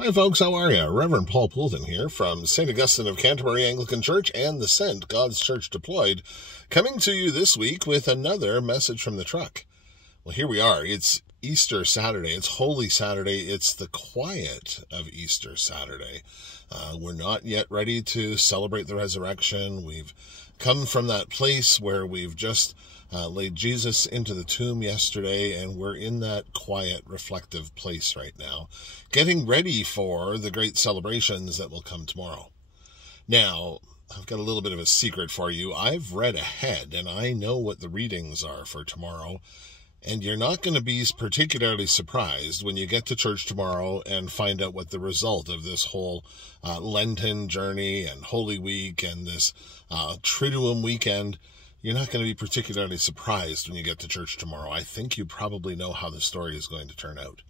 Hi folks, how are you? Rev Paul here from St. Augustine of Canterbury Anglican Church and the Sent, God's Church Deployed, coming to you this week with another message from the truck. Well, here we are. It's Easter Saturday. It's Holy Saturday. It's the quiet of Easter Saturday. We're not yet ready to celebrate the resurrection. We've come from that place where we've just laid Jesus into the tomb yesterday, and we're in that quiet, reflective place right now, getting ready for the great celebrations that will come tomorrow. Now, I've got a little bit of a secret for you. I've read ahead, and I know what the readings are for tomorrow, and you're not going to be particularly surprised when you get to church tomorrow and find out what the result of this whole Lenten journey and Holy Week and this Triduum weekend. You're not going to be particularly surprised when you get to church tomorrow. I think you probably know how the story is going to turn out.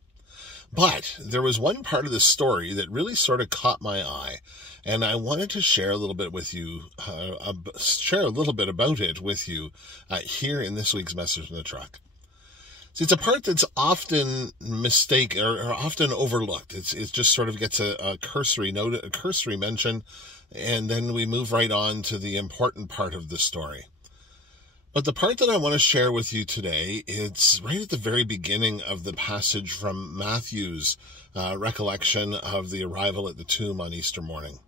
But there was one part of the story that really sort of caught my eye, and I wanted to share a little bit with you, share a little bit about it with you here in this week's Message from the Truck. See, it's a part that's often mistaken or often overlooked. It just sort of gets a cursory note, a cursory mention, and then we move right on to the important part of the story. But the part that I want to share with you today, it's right at the very beginning of the passage from Matthew's recollection of the arrival at the tomb on Easter morning.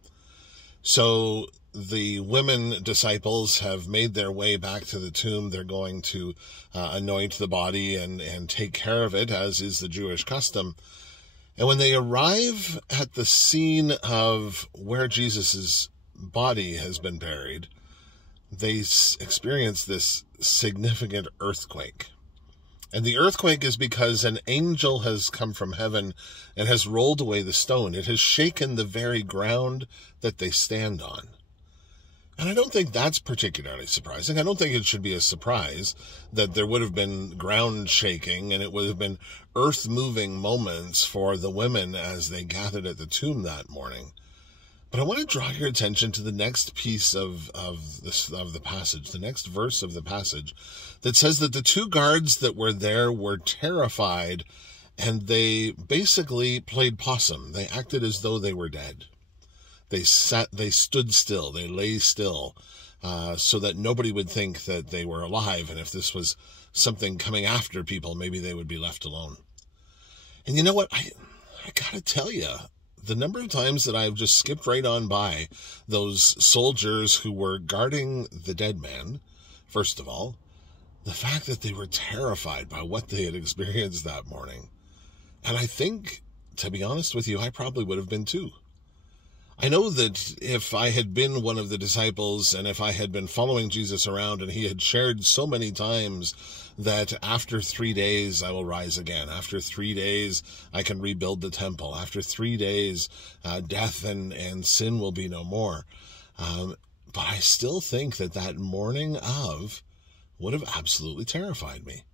So the women disciples have made their way back to the tomb. They're going to anoint the body and take care of it, as is the Jewish custom. And when they arrive at the scene of where Jesus' body has been buried, they experience this significant earthquake. And the earthquake is because an angel has come from heaven and has rolled away the stone. It has shaken the very ground that they stand on. And I don't think that's particularly surprising. I don't think it should be a surprise that there would have been ground shaking and it would have been earth-moving moments for the women as they gathered at the tomb that morning. But I want to draw your attention to the next piece of the passage, the next verse of the passage, that says that the two guards that were there were terrified, and they basically played possum. They acted as though they were dead. They stood still, they lay still, so that nobody would think that they were alive, and if this was something coming after people, maybe they would be left alone. And you know what? I gotta tell you, the number of times that I've just skipped right on by those soldiers who were guarding the dead man, first of all, the fact that they were terrified by what they had experienced that morning. And I think, to be honest with you, I probably would have been too. I know that if I had been one of the disciples and if I had been following Jesus around and he had shared so many times that after 3 days I will rise again, after 3 days I can rebuild the temple, after 3 days death and sin will be no more. But I still think that morning of would have absolutely terrified me.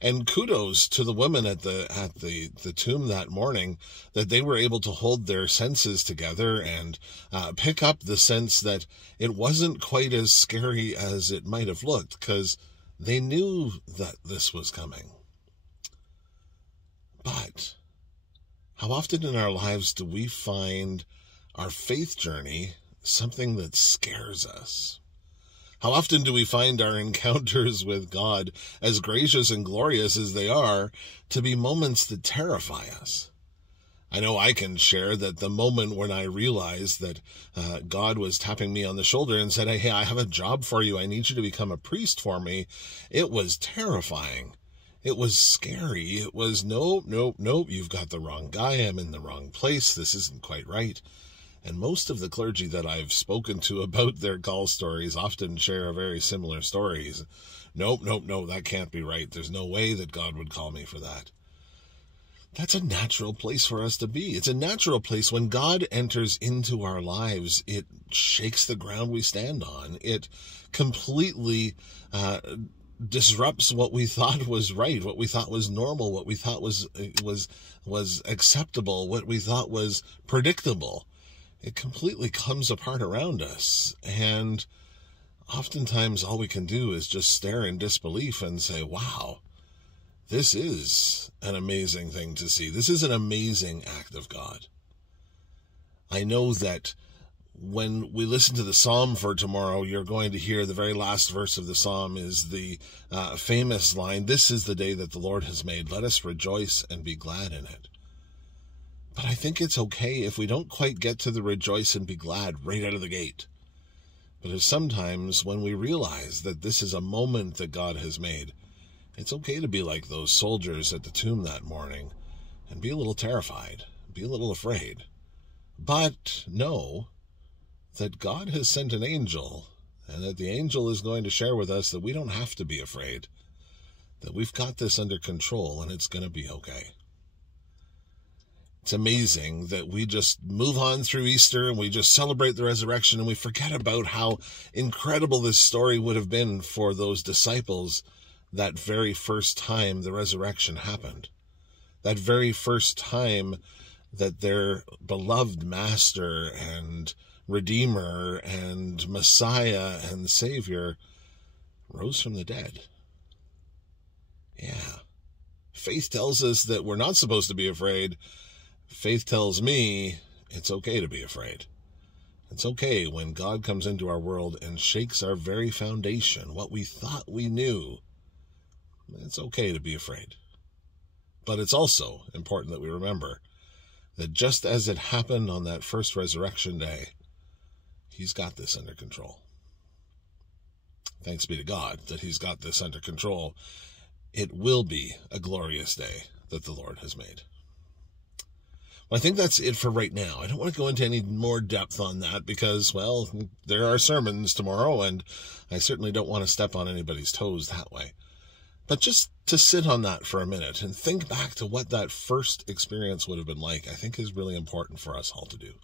And kudos to the women at the tomb that morning, that they were able to hold their senses together and pick up the sense that it wasn't quite as scary as it might have looked, because they knew that this was coming. But how often in our lives do we find our faith journey something that scares us? How often do we find our encounters with God, as gracious and glorious as they are, to be moments that terrify us? I know I can share that the moment when I realized that God was tapping me on the shoulder and said, hey, I have a job for you. I need you to become a priest for me. It was terrifying. It was scary. It was, nope, you've got the wrong guy. I'm in the wrong place. This isn't quite right. And most of the clergy that I've spoken to about their call stories often share very similar stories. Nope, that can't be right. There's no way that God would call me for that. That's a natural place for us to be. It's a natural place. When God enters into our lives, it shakes the ground we stand on. It completely disrupts what we thought was right, what we thought was normal, what we thought was acceptable, what we thought was predictable. It completely comes apart around us, and oftentimes all we can do is just stare in disbelief and say, wow, this is an amazing thing to see. This is an amazing act of God. I know that when we listen to the psalm for tomorrow, you're going to hear the very last verse of the psalm is the famous line, "This is the day that the Lord has made. Let us rejoice and be glad in it." But I think it's okay if we don't quite get to the rejoice and be glad right out of the gate. But if sometimes when we realize that this is a moment that God has made, it's okay to be like those soldiers at the tomb that morning and be a little terrified, be a little afraid. But know that God has sent an angel, and that the angel is going to share with us that we don't have to be afraid, that we've got this under control and it's going to be okay. It's amazing that we just move on through Easter and we just celebrate the resurrection and we forget about how incredible this story would have been for those disciples that very first time the resurrection happened. That very first time that their beloved Master and Redeemer and Messiah and Savior rose from the dead. Yeah. Faith tells us that we're not supposed to be afraid. Faith tells me it's okay to be afraid. It's okay when God comes into our world and shakes our very foundation, what we thought we knew. It's okay to be afraid. But it's also important that we remember that just as it happened on that first resurrection day, He's got this under control. Thanks be to God that He's got this under control. It will be a glorious day that the Lord has made. Well, I think that's it for right now. I don't want to go into any more depth on that because, well, there are sermons tomorrow, and I certainly don't want to step on anybody's toes that way. But just to sit on that for a minute and think back to what that first experience would have been like, I think is really important for us all to do.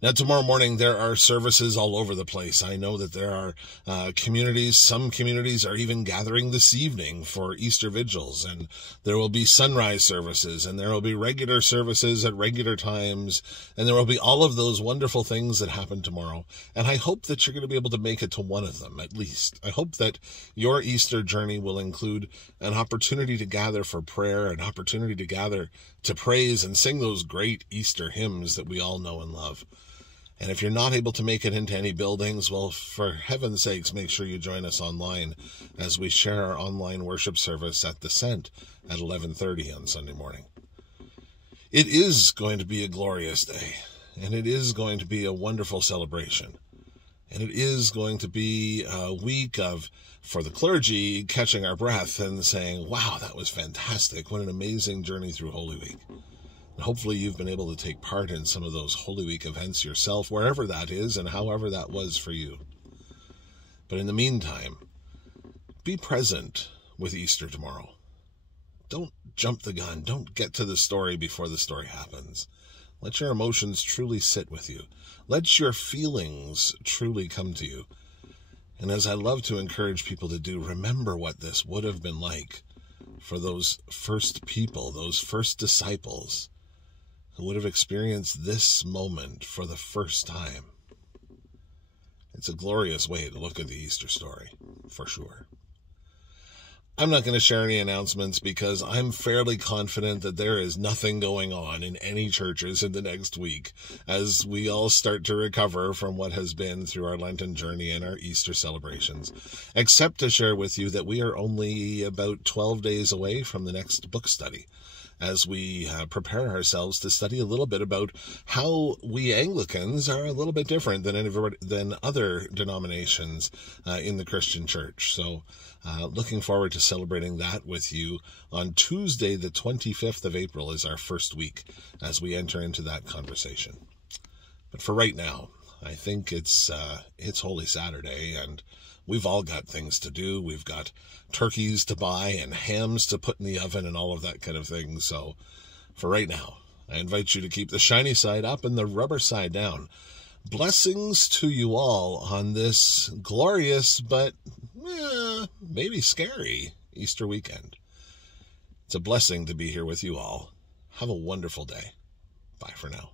Now, tomorrow morning, there are services all over the place. I know that there are communities. Some communities are even gathering this evening for Easter vigils, and there will be sunrise services, and there will be regular services at regular times, and there will be all of those wonderful things that happen tomorrow. And I hope that you're going to be able to make it to one of them, at least. I hope that your Easter journey will include an opportunity to gather for prayer, an opportunity to gather to praise and sing those great Easter hymns that we all know and love. And if you're not able to make it into any buildings, well, for heaven's sakes, make sure you join us online as we share our online worship service at the Cent at 11:30 on Sunday morning. It is going to be a glorious day, and it is going to be a wonderful celebration. And it is going to be a week of, for the clergy, catching our breath and saying, wow, that was fantastic. What an amazing journey through Holy Week. Hopefully you've been able to take part in some of those Holy Week events yourself, wherever that is and however that was for you. But in the meantime, be present with Easter tomorrow. Don't jump the gun. Don't get to the story before the story happens. Let your emotions truly sit with you. Let your feelings truly come to you. And as I love to encourage people to do, remember what this would have been like for those first people, those first disciples, who would have experienced this moment for the first time. It's a glorious way to look at the Easter story, for sure. I'm not going to share any announcements because I'm fairly confident that there is nothing going on in any churches in the next week as we all start to recover from what has been through our Lenten journey and our Easter celebrations, except to share with you that we are only about 12 days away from the next book study, as we prepare ourselves to study a little bit about how we Anglicans are a little bit different than other denominations in the Christian church. So looking forward to celebrating that with you on Tuesday, the 25th of April is our first week as we enter into that conversation. But for right now, I think it's Holy Saturday, and we've all got things to do. We've got turkeys to buy and hams to put in the oven and all of that kind of thing. So for right now, I invite you to keep the shiny side up and the rubber side down. Blessings to you all on this glorious but maybe scary Easter weekend. It's a blessing to be here with you all. Have a wonderful day. Bye for now.